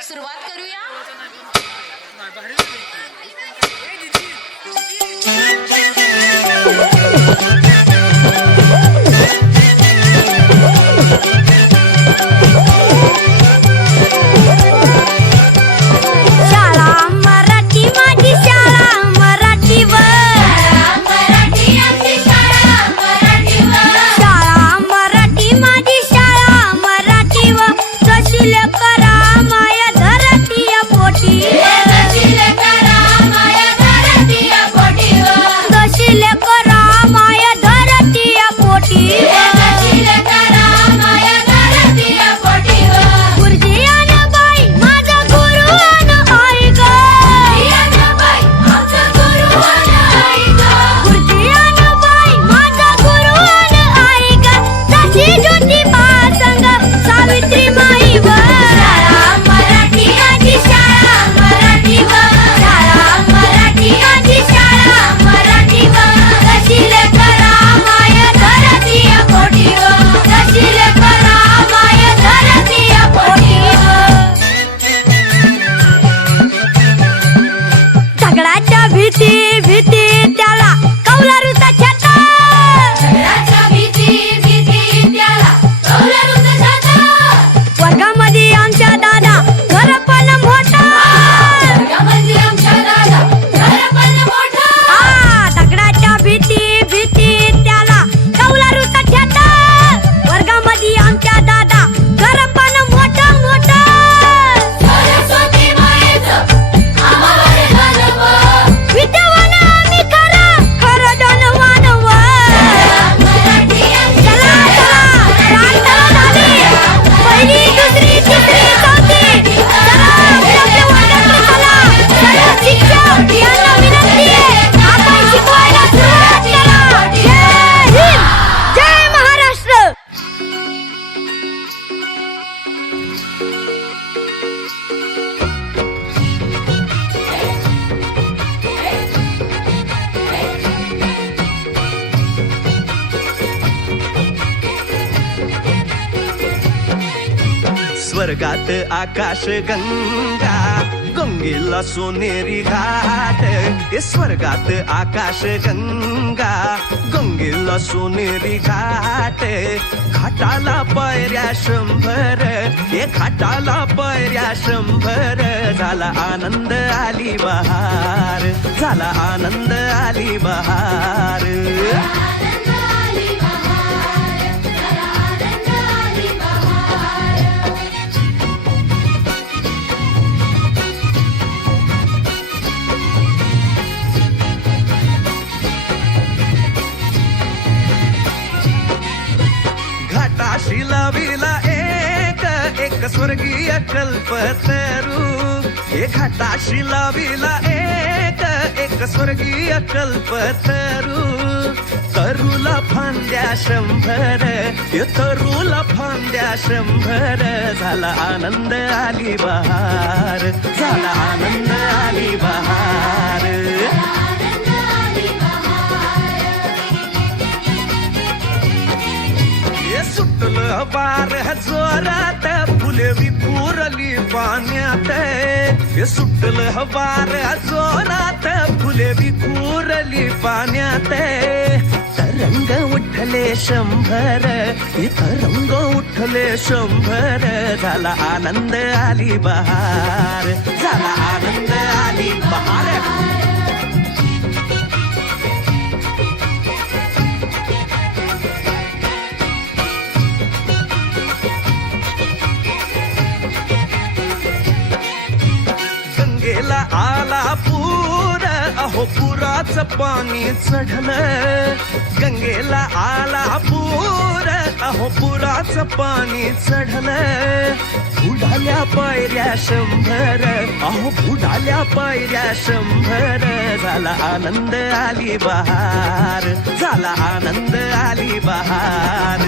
सुरुवात करूया. स्वर्गात आकाश गंगा गंगेला सोनेरी घाट. स्वर्गात आकाश गंगा गंगेला सोनेरी घाट. घाटाला पायऱ्या 100 घाटाला पायऱ्या 100. झाला आनंद आली बहार, झाला आनंद आली बहार. घाटाशी लाविला एक स्वर्गीय कल्पतरू. घाटाशी लाविला एक स्वर्गीय कल्पतरू. तरुला फांद्या 100 तरुला फांद्या 100. झाला आनंद आली बहार, झाला आनंद आली बहार. सुटलं बार जोरात फुले विपुरली पाण्यात. सुटलं बार जोरात फुले विपुरली पाण्यात. तरंग उठले 100 तरंग उठले 100. झाला आनंद आली बहार, झाला आनंद आली बहार. आला पूर अहो पुराचं पाणी चढलं. गंगेला आला पूर अहो पुराचं पाणी चढलं. बुडाल्या पायऱ्या 100 अहो बुडाल्या पायऱ्या 100. झाला आनंद आली बहार, झाला आनंद आली बहार.